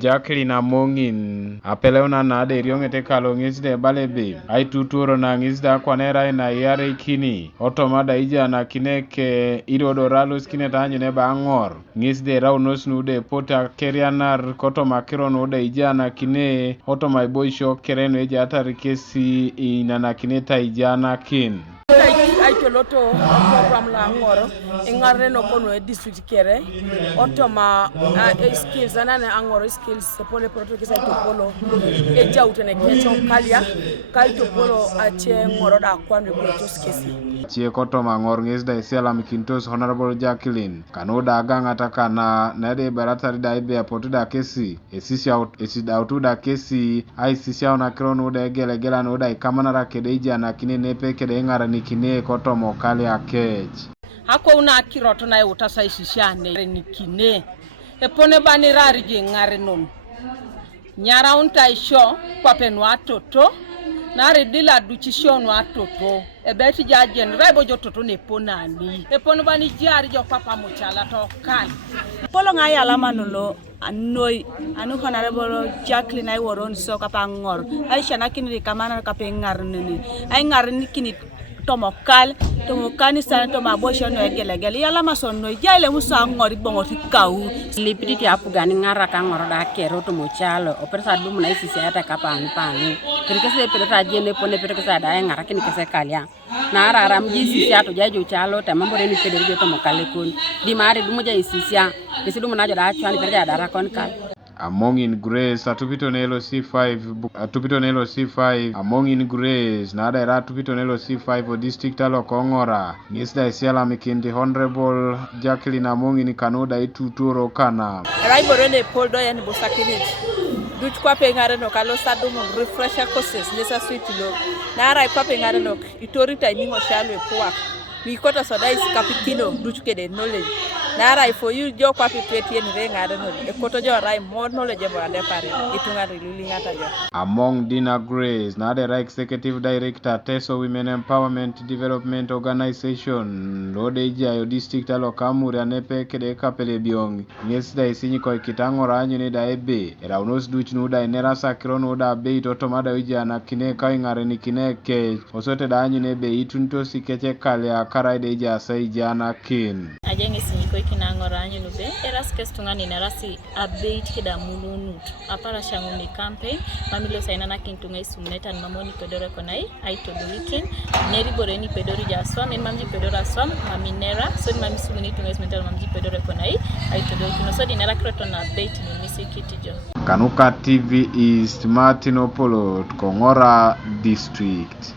Jacqueline Amongin apeleona na de riongete kalongis de balebe ai tuturo na ngis da kwanera na yare kini otomada ija na kineke irodoralus kinetanyo ne ba Angor ngis de raunos nude pota kerianar koto makiro nude ija na kine otoma boysho kereno ija atari kesi inana kineta ija na kin ai toloto program la Angor ingare no kono district kere otoma skills anane Angor skills pole proto kisa topolo e jautene kecho kalia kal topolo ache ngoro da kwanwe proto skesi chie kotoma Angor ngis da isiala mikintos Honorable Jacqueline kanoda aganga takana nade baratari da ibe apotuda kesi esida utuda kesi ai sisia na krono da gelegela no da ikamana kedeja na kine nepe kede Aingarenikin kotomo kali akech hako una kiroto na utasa isishane nikine epone bani rari je ngare non nyara unta isho kwa penwa toto na redila duchisho nwa toto ebeti jajen rebo jo toto ne ponani epone bani jari jo papa muchala to kan polo ngaya alama nulo anoi anu Honorable Jacqueline ai woron so kapangor ai shana kinri kamana kapengarneni Aingarenikin tomokal sana toma bosho no gelegele yala masono jale musa ngori bongoti kau lipiti apugani ngara ka ngoro da kero to mochalo opersa dum na isisi ata kapani pani perkese perta jene pone perkese da ngara kini kese kalya na ara mji sisi ato jajo chalo ta mambo ni pederjo to mokale kun di mari dum ja isisia kesi dum na jo da chwani perja da rakon kal Among in Grace atupitonelo C5 Among in Grace na ada atupitonelo C5 o district alo Kongora nisda isiala mikindi Honorable Jacqueline Among in kanoda ituturo kana raiborene poldo yani bosakinit duch kwa pengare no kalo sadu mo refresher courses nesa sweet lo na rai kwa pengare no itori timing o shalo kwa mi kota soda is kapikino duch kede knowledge na rai for you jo kwa pipeti en rengare no e koto jo rai more knowledge bo ande pare itunga riluli ngata jo Among Dina Grace na ada executive director Teso Women Empowerment Development Organization lodeja yo district alo Kamuri anepe kede kapele biong ngesda isinyi ko kitangora anyu ne da ebe era unos duch nuda enera sakrono da be totomada uja na kine ka Aingarenikin ke osote da anyu ne be itunto sikeche kale akara de ja sai jana kin ajenge sinyi ko kinangora anyu no be eras kestungani nerasi update kida mulunut apara shangu ni campaign mamilo saina na kintunga isumneta mamoni pedore konai Eturakin neri boreni pedori jaswam en mamji pedora swam maminera so mami sumni tunga isumneta mamji pedore konai Eturakin so dinera kreto na update ni misikitijo Kanuka TV East Martinopolo Kongora District.